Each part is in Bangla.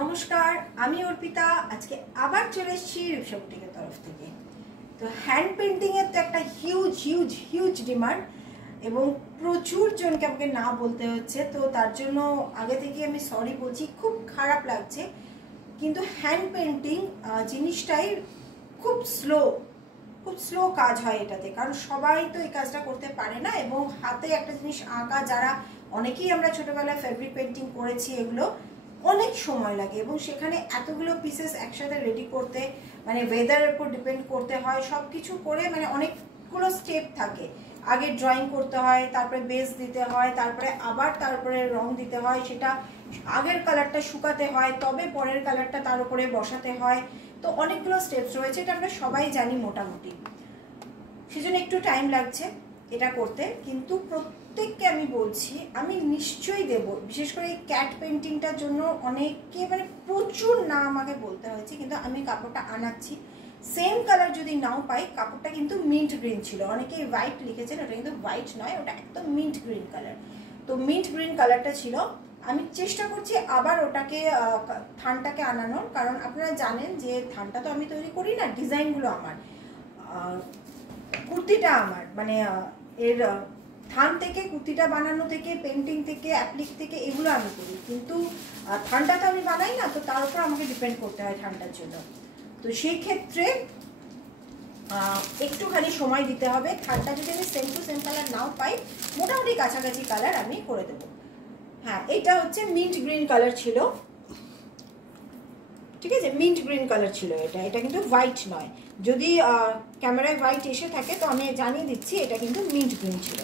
নমস্কার, আমি অর্পিতা। আজকে আবার চলে এসেছি রূপসা বুটিকের তরফ থেকে। তো হ্যান্ড পেন্টিং এর তো একটা হিউজ হিউজ হিউজ ডিমান্ড এবং প্রচুর জনকে আমাকে না বলতে হচ্ছে। তো তার জন্য আগে থেকে আমি সরি বলছি, খুব খারাপ লাগছে। কিন্তু হ্যান্ড পেন্টিং জিনিসটাই খুব স্লো কাজ হয় এটাতে, কারণ সবাই তো এই কাজটা করতে পারে না। এবং হাতে একটা জিনিস আঁকা, যারা অনেকেই আমরা ছোটবেলায় ফেব্রিক পেন্টিং করেছি, এগুলো অনেক সময় লাগে এবং সেখানে এতগুলো পিসেস একসাথে রেডি করতে মানে ওয়েদারের উপর ডিপেন্ড করতে হয়, সব কিছু করে মানে অনেকগুলো স্টেপ থাকে। আগে ড্রয়িং করতে হয়, তারপরে বেস দিতে হয়, তারপরে রং দিতে হয়, সেটা আগের কালারটা শুকাতে হয়, তবে পরের কালারটা তার উপরে বসাতে হয়। তো অনেকগুলো স্টেপস রয়েছে, এটা আমরা সবাই জানি মোটামুটি। সেজন্য একটু টাইম লাগছে এটা করতে, কিন্তু প্রত্যেককে আমি বলছি আমি নিশ্চয়ই দেব। বিশেষ করে এই ক্যাট পেন্টিংটার জন্য অনেকে মানে প্রচুর না আমাকে বলতে হয়েছে, কিন্তু আমি কাপড়টা আনাচ্ছি। সেম কালার যদি নাও পাই, কাপড়টা কিন্তু মিন্ট গ্রিন ছিল। অনেকে হোয়াইট লিখেছেন, ওটা কিন্তু হোয়াইট নয়, ওটা একদম মিন্ট গ্রিন কালার। তো মিন্ট গ্রিন কালারটা ছিল। আমি চেষ্টা করছি আবার ওটাকে থানটাকে আনানোর, কারণ আপনারা জানেন যে থানটা তো আমি তৈরি করি না, ডিজাইনগুলো আমার, কুর্তিটা আমার, মানে এর থান থেকে কুর্তিটা বানানো থেকে পেন্টিং থেকে অ্যাপ্লিক থেকে এগুলো আমি করি, কিন্তু থানটা তো আমি বানাই না। তো তার উপর আমাকে ডিপেন্ড করতে হয় থানটার জন্য। তো সেই ক্ষেত্রে একটুখানি সময় দিতে হবে। থানটা যদি আমি সেম টু সেম কালার নাও পাই, মোটামুটি কাছাকাছি কালার আমি করে দেবো। হ্যাঁ, এটা হচ্ছে মিন্ট গ্রিন কালার ছিল, ঠিক আছে, মিন্ট গ্রিন কালার ছিল এটা কিন্তু হোয়াইট নয়। যদি ক্যামেরায় হোয়াইট এসে থাকে তো আমি জানিয়ে দিচ্ছি, এটা কিন্তু মিন্ট গ্রিন ছিল।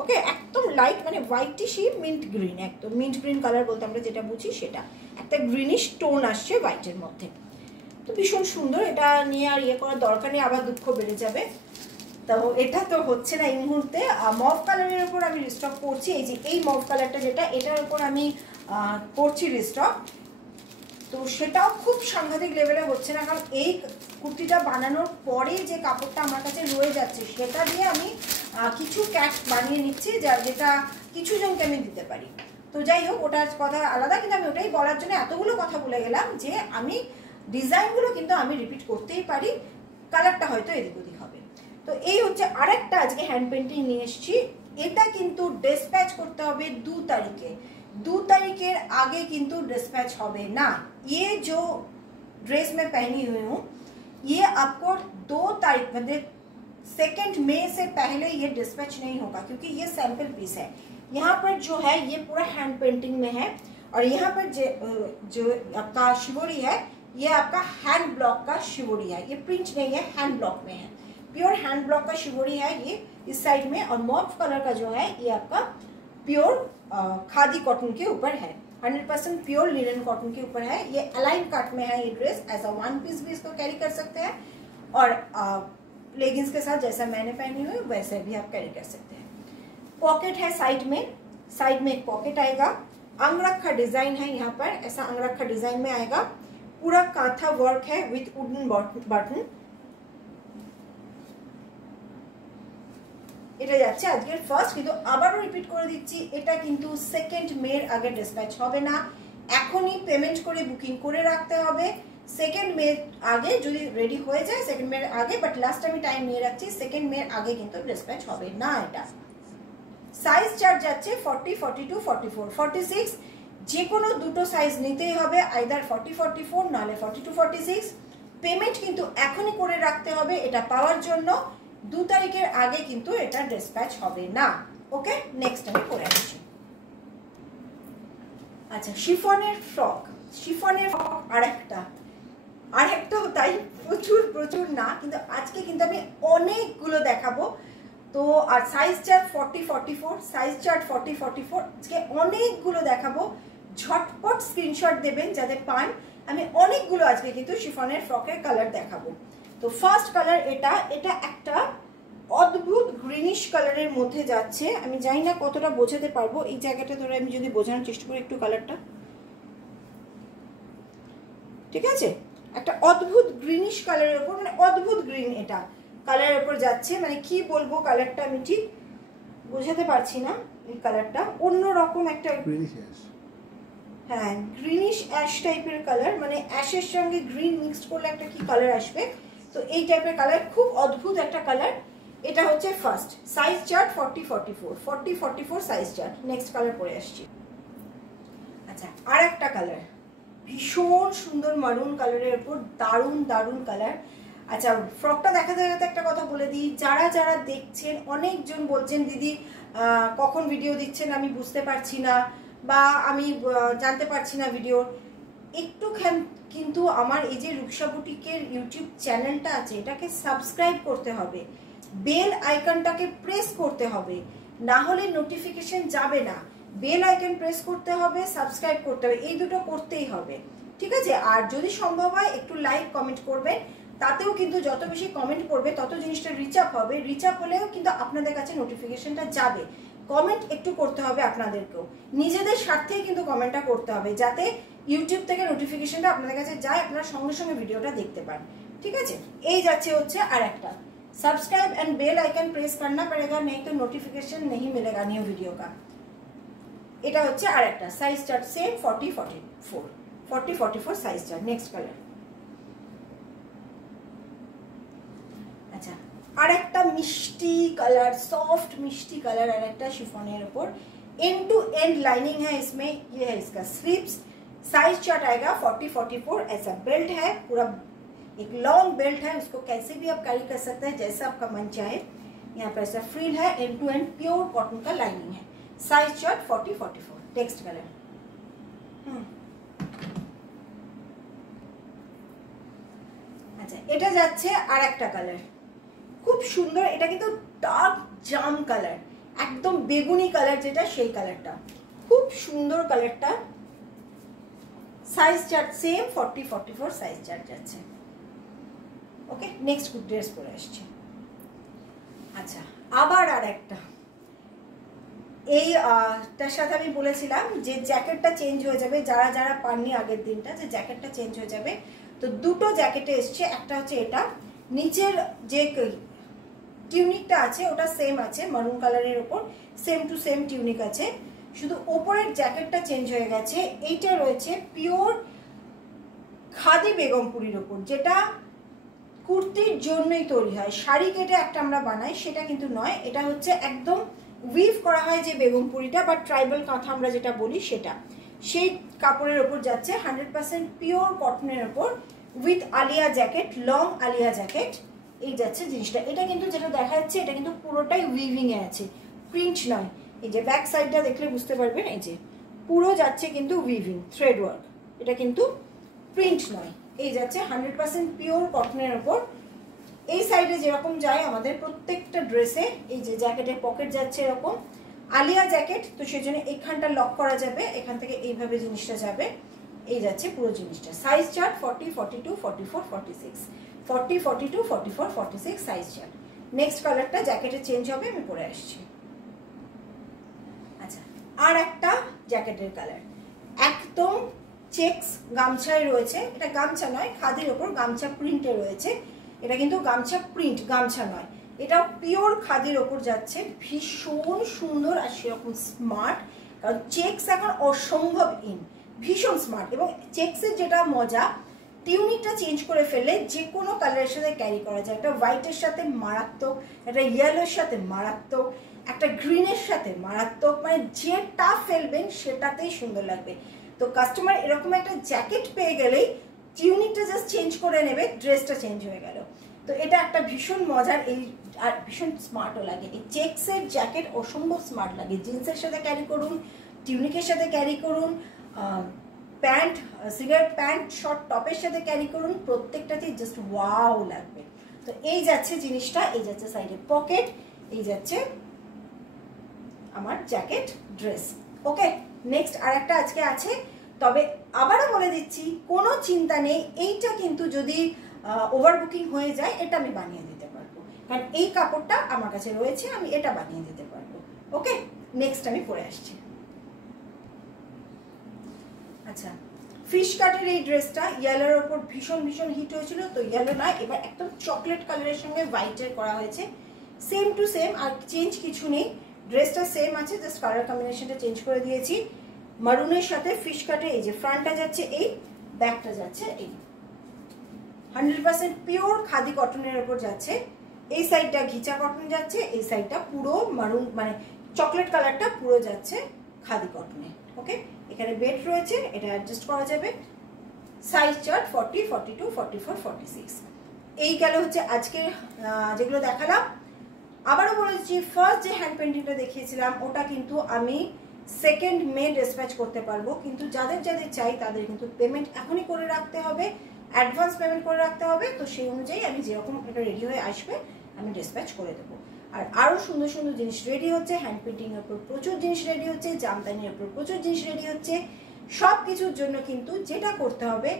ওকে, একদম লাইট মানে হোয়াইটিশই মিন্ট গ্রিন, একদম মিন্ট গ্রিন কালার বলতে আমরা যেটা বুঝি সেটা, একটা গ্রিনিশ টোন আসছে হোয়াইটের মধ্যে। তো ভীষণ সুন্দর, এটা নিয়ে আর ইয়ে করার দরকার নেই, আবার দুঃখ বেড়ে যাবে। তো এটা তো হচ্ছে না এই মুহূর্তে। মভ কালারের উপর আমি রিস্টক করছি, এই যে এই মভ কালারটা যেটা, এটার উপর আমি করছি রিস্টক। তো সেটাও খুব সাংঘাতিক লেভেলে হচ্ছে না, কারণ এই কুর্তিটা বানানোর পরে যে কাপড়টা আমার কাছে রয়ে যাচ্ছে সেটা দিয়ে আমি কিছু ক্যাট বানিয়ে নিচ্ছি, যেটা কিছু জনকে আমি দিতে পারি। তো যাই হোক, ওটার কথা আলাদা, কিন্তু আমি ওটাই বলার জন্য এতগুলো কথা বলে গেলাম যে আমি ডিজাইনগুলো কিন্তু আমি রিপিট করতেই পারি, কালারটা হয়তো এদিক ওদিক হবে। তো এই হচ্ছে আরেকটা আজকে হ্যান্ড পেন্টিং নিয়ে এসেছি। এটা কিন্তু ডিসপ্যাচ করতে হবে 2 তারিখে। 2 तारीखेर आगे किंतु डिस्पैच होवे ना। ये जो ड्रेस मैं पहनी हुई हूँ, ये आपको 2 तारीख मतलब 2 मई से पहले ये डिस्पैच नहीं होगा, क्योंकि ये सैंपल पीस है। यहाँ पर जो है ये पूरा हैंड पेंटिंग में है, और यहाँ पर जो आपका शिवोरी है, ये आपका हैंड ब्लॉक का शिवोरी है, ये प्रिंट नहीं है, हैंड ब्लॉक में है, प्योर हैंड ब्लॉक का शिवोरी है ये इस साइड में। और मॉफ कलर का जो है ये आपका प्योर खादी कॉटन के ऊपर है, 100% प्योर लिनन कॉटन के ऊपर है। ये अलाइन कट में है ये dress, as a one piece भी इसको कैरी कर सकते हैं, और लेगिंग्स के साथ जैसा मैंने पहनी हुई वैसे भी आप कैरी कर सकते हैं। पॉकेट है साइड में एक पॉकेट आएगा। अंगरखा डिजाइन है, यहाँ पर ऐसा अंगरखा डिजाइन में आएगा। पूरा कांथा वर्क है विथ वुडन बटन। এটা যাচ্ছে আজকের ফার্স্ট, কিন্তু আবারও রিপিট করে দিচ্ছি, এটা কিন্তু 2 মের আগে ডিসপ্যাচ হবে না। এখনই পেমেন্ট করে বুকিং করে রাখতে হবে। 2 মের আগে যদি রেডি হয়ে যায় 2 মের আগে, বাট লাস্ট আমি টাইম নিয়ে রাখছি, 2 মের আগে কিন্তু ডিসপ্যাচ হবে না এটা। সাইজ চার্ট যাচ্ছে 40, 42, 44, 46, যে কোনো দুটো সাইজ নিতেই হবে, আইদার 40, 44 নাহলে 42, 46। পেমেন্ট কিন্তু এখনই করে রাখতে হবে এটা পাওয়ার জন্য। 2 তারিখের আগে কিন্তু এটা ডিসপ্যাচ হবে না। ওকে, নেক্সট আমি করে আসছি। আচ্ছা, শিফনের ফ্রক আরেকটাও তাই, প্রচুর না, কিন্তু আজকে কিন্তু আমি অনেকগুলো দেখাবো। তো আর সাইজ চার্ট 40, 44, সাইজ চার্ট 40, 44, আজকে অনেকগুলো দেখাবো। ঝটপট স্ক্রিনশট দেবেন যাদের পান। আমি অনেকগুলো আজকে কিন্তু শিফনের ফ্রকের কালার দেখাবো। তো ফার্স্ট কালার এটা একটা অদ্ভুত গ্রিনিশ কালারের মধ্যে যাচ্ছে। আমি জানি না কতটা বোঝাতে পারবো, এই জায়গাটা ধরে আমি যদি বোঝানোর চেষ্টা করি একটু কালারটা, ঠিক আছে, একটা অদ্ভুত গ্রিনিশ কালারের উপর, মানে অদ্ভুত গ্রিন এটা কালারের উপর যাচ্ছে। মানে কি বলবো, কালারটা আমি ঠিক বোঝাতে পারছি না। এই কালারটা অন্যরকম একটা, হ্যাঁ গ্রিনিশ অ্যাশ টাইপের কালার, মানে অ্যাশের সঙ্গে গ্রিন মিক্সড করলে একটা কি কালার আসবে, তো এই টাইপের কালার, খুব অদ্ভুত একটা কালার। এটা হচ্ছে first size chart 40-44 size chart. Next colour পরে আসছি। আচ্ছা আর একটা কালার ভীষণ সুন্দর মারুন কালারের উপর, দারুণ দারুণ কালার। আচ্ছা ফ্রকটা দেখাতে দেখাতে একটা কথা বলে দিই, যারা যারা দেখছেন অনেকজন বলছেন দিদি কখন ভিডিও দিচ্ছেন আমি বুঝতে পারছি না, বা আমি জানতে পারছি না ভিডিও, একটুখান কিন্তু আমার এই যে রূপসা বুটিকের ইউটিউব চ্যানেলটা আছে এটাকে সাবস্ক্রাইব করতে হবে, বেল আইকনটাকে প্রেস করতে হবে, না হলে নোটিফিকেশন যাবে না। বেল আইকন প্রেস করতে হবে, সাবস্ক্রাইব করতে হবে, এই দুটো করতেই হবে, ঠিক আছে? আর যদি সম্ভব হয় একটু লাইক কমেন্ট করবেন, তাতেও কিন্তু যত বেশি কমেন্ট করবে তত জিনিসটা রিচ আপ হবে, রিচ আপ হলেও কিন্তু আপনাদের কাছে নোটিফিকেশনটা যাবে। কমেন্ট একটু করতে হবে আপনাদেরকেও, নিজেদের স্বার্থেই কিন্তু কমেন্টটা করতে হবে, যাতে ইউটিউব থেকে নোটিফিকেশনটা আপনাদের কাছে যায়, আপনারা সঙ্গে সঙ্গে ভিডিওটা দেখতে পান, ঠিক আছে? এই যাচ্ছে হচ্ছে আর একটা subscribe and bell icon press करना पड़ेगा, नहीं तो नोटिफिकेशन नहीं मिलेगा न्यू वीडियो का। এটা হচ্ছে আর একটা size chart same 40-44 size chart. Next colour. আচ্ছা আর একটা মিষ্টি কালার, সফট मिष्टी कलर, और एक शिफॉनेर ऊपर एंड टू एंड लाइनिंग है इसमें, ये है इसका स्लीव्स। साइज चार्ट आएगा 40-44। ऐसा बेल्ट है, पूरा एक लॉन्ग बेल्ट है, उसको कैसे भी आप कैरी कर सकते हैं जैसा आपका मन चाहे। यहाँ पर ऐसा फ्रिल है, end to end pure cotton का लाइनिंग है। Size chart 40-44। Next colour. अच्छा এটা যাচ্ছে আর একটা কালার, খুব সুন্দর, এটা কিন্তু ডার্ক জাম কালার, একদম বেগুনি কালার যেটা সেই কালারটা, খুব সুন্দর কালারটা। Size chart same 40-44 size chart যাচ্ছে। ওকে নেক্সট ড্রেস পরে আসছে। আচ্ছা আবার আর একটা, এইটার সাথে আমি বলেছিলাম যে জ্যাকেটটা চেঞ্জ হয়ে যাবে, যারা যারা পাননি আগের দিনটা, যে জ্যাকেটটা চেঞ্জ হয়ে যাবে, তো দুটো জ্যাকেটে এসছে। একটা হচ্ছে এটা, নিচের যে টিউনিকটা আছে ওটা সেম আছে মারুন কালারের উপর, সেম টু সেম টিউনিক আছে, শুধু ওপরের জ্যাকেটটা চেঞ্জ হয়ে গেছে। এইটা রয়েছে পিওর খাদি বেগমপুরির ওপর, যেটা কুর্তির জন্যই তৈরি হয়, শাড়ি কেটে একটা আমরা বানাই সেটা কিন্তু নয়, এটা হচ্ছে একদম উইভ করা হয় যে বেগমপুরিটা বা ট্রাইবাল কাঁথা আমরা যেটা বলি সেটা, সেই কাপড়ের ওপর যাচ্ছে। 100% পিওর কটনের ওপর with Alia jacket, long Alia jacket, এই যাচ্ছে জিনিসটা। এটা কিন্তু যেটা দেখা যাচ্ছে এটা কিন্তু পুরোটাই উইভিং এ আছে, প্রিন্ট নয়। এই যে ব্যাক সাইডটা দেখলে বুঝতে পারবেন, এই যে পুরো যাচ্ছে কিন্তু উইভিং থ্রেড ওয়ার্ক, এটা কিন্তু প্রিন্ট নয়। এই যাচ্ছে 100% পিওর কটনের ওপর। এই সাইডে যেরকম যায় আমাদের প্রত্যেকটা ড্রেসে, এই যে জ্যাকেটের পকেট যাচ্ছে এরকম আলিয়া জ্যাকেট, তো সেজন্য এইখানটা লক করা যাবে, এখান থেকে এইভাবে জিনিসটা যাবে, এই যাচ্ছে পুরো জিনিসটা। Size chart 40-42-44-46, 40-42-44-46 size chart. Next কালারটা জ্যাকেটে চেঞ্জ হবে, আমি পরে আসছি। আচ্ছা আর একটা জ্যাকেটের কালার একদম চেকস গামছায় রয়েছে, এটা গামছা নয়, খাদির ওপর গামছা প্রিন্টে রয়েছে, এটা কিন্তু গামছা প্রিন্ট, গামছা নয়, এটা পিওর খাদির ওপর যাচ্ছে, ভীষণ সুন্দর আর সেরকম স্মার্ট, কারণ চেকস এখন অসম্ভব ইন, ভীষণ স্মার্ট। এবং চেকসের যেটা মজা, টিউনিকটা চেঞ্জ করে ফেললে যে কোনো কালারের সাথে ক্যারি করা যায়, একটা হোয়াইটের সাথে মারাত্মক, একটা ইয়েলোর সাথে মারাত্মক, একটা গ্রিনের সাথে মারাত্মক, মানে যেটা ফেলবেন সেটাতেই সুন্দর লাগবে। তো কাস্টমার এরকম একটা জ্যাকেট পেয়ে গেলেই টিউনিকটা জাস্ট চেঞ্জ করে নেবে, ড্রেসটা চেঞ্জ হয়ে গেল। তো এটা একটা ভীষণ মজার, এই আর ভীষণ স্মার্টও লাগে। এই চেকসের জ্যাকেট অসম্ভব স্মার্ট লাগে, জিন্সের সাথে ক্যারি করুন, টিউনিকের সাথে ক্যারি করুন, প্যান্ট, সিগারেট প্যান্ট, শর্ট টপের সাথে ক্যারি করুন, প্রত্যেকটাতেই জাস্ট ওয়াও লাগবে। তো এই যাচ্ছে জিনিসটা, এই যাচ্ছে সাইডে পকেট, এই যাচ্ছে আমার জ্যাকেট ড্রেস। ওকে নেক্সট আর একটা আজকে আছে, তবে আবারও বলে দিচ্ছি কোনো চিন্তা নেই, এইটা কিন্তু যদি ওভার বুকিং হয়ে যায় এটা আমি বানিয়ে দিতে পারবো, কারণ এই কাপড়টা আমার কাছে রয়েছে, আমি এটা বানিয়ে দিতে পারবো। ওকে নেক্সট আমি পরে আসছি। আচ্ছা ফিশ কাটের এই ড্রেসটা ইয়েলোর ওপর ভীষণ ভীষণ হিট হয়েছিল, তো ইয়েলো নয়, এবার একদম চকলেট কালারের সঙ্গে হোয়াইটের করা হয়েছে, সেম টু সেম, আর চেঞ্জ কিছু নেই, ড্রেসটা সেম আছে, জাস্ট কালার কম্বিনেশনটা চেঞ্জ করে দিয়েছি। মারুনের সাথে ফিশ কাটে, এই যে ফ্রন্টটা যাচ্ছে এই, ব্যাকটা যাচ্ছে এই, 100% পিওর খাদি কটনের উপর যাচ্ছে। এই সাইডটা ঘিচা কটন যাচ্ছে, এই সাইডটা পুরো মারুন মানে চকলেট কালারটা পুরো যাচ্ছে খাদি কটনে। ওকে, এখানে বেড রয়েছে, এটা অ্যাডজাস্ট করা যাবে। Size chart 40, 42, 44, 46। এই গেল হচ্ছে আজকে যেগুলো দেখালাম। আবারও বলেছি, ফার্স্ট যে হ্যান্ড পেন্টিংটা দেখিয়েছিলাম ওটা কিন্তু আমি 2nd মে ডিসপ্যাচ করতে পারবো, কিন্তু যাদের যাদের চাই তাদের কিন্তু পেমেন্ট এখনই করে রাখতে হবে, অ্যাডভান্স পেমেন্ট করে রাখতে হবে। তো সেই অনুযায়ী আমি যেরকম এটা রেডি হয়ে আসবে আমি ডিসপ্যাচ করে দেবো। আর আরও সুন্দর সুন্দর জিনিস রেডি হচ্ছে, হ্যান্ড পেন্টিংয়ের উপর প্রচুর জিনিস রেডি হচ্ছে, জামদানির উপর প্রচুর জিনিস রেডি হচ্ছে। সব কিছুর জন্য কিন্তু যেটা করতে হবে,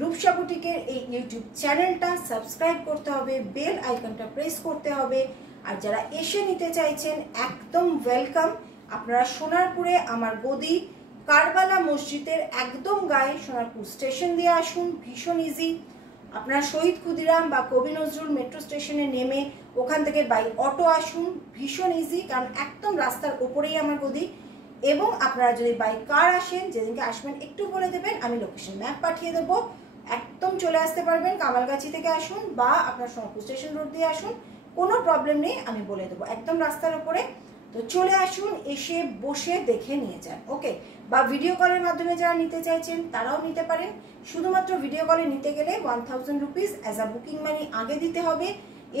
রূপসা বুটিকের এই ইউটিউব চ্যানেলটা সাবস্ক্রাইব করতে হবে, বেল আইকনটা প্রেস করতে হবে। আর যারা এসে নিতে চাইছেন একদম ওয়েলকাম। আপনারা সোনারপুরে আমার গদি কারবালা মসজিদের একদম গায়ে সোনারপুর স্টেশন দিয়ে আসুন, ভীষণ ইজি। আপনারা শহীদ ক্ষুদিরাম বা কবি নজরুল মেট্রো স্টেশনে নেমে ওখান থেকে বাই অটো আসুন, ভীষণ ইজি, কারণ একদম রাস্তার ওপরেই আমার গদি। এবং আপনারা যদি বাই কার আসেন, যেদিনকে আসবেন একটু বলে দেবেন, আমি লোকেশন ম্যাপ পাঠিয়ে দেবো, একদম চলে আসতে পারবেন। কামালগাছি থেকে আসুন বা আপনার সোনারপুর স্টেশন রোড দিয়ে আসুন, কোনো প্রবলেম নেই, আমি বলে দেবো, একদম রাস্তার ওপরে। তো চলে আসুন, এসে বসে দেখে নিয়ে যান। ওকে, বা ভিডিও কলের মাধ্যমে যারা নিতে চাইছেন তারাও নিতে পারেন। শুধুমাত্র ভিডিও কলে নিতে গেলে 1000 rupees as a booking money আগে দিতে হবে।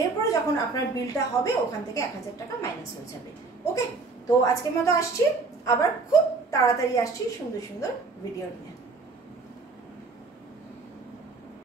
এরপরে যখন আপনার বিলটা হবে ওখান থেকে 1000 টাকা মাইনাস হয়ে যাবে। ওকে, তো আজকের মতো আসছি, আবার খুব তাড়াতাড়ি আসছি সুন্দর সুন্দর ভিডিও নিয়ে।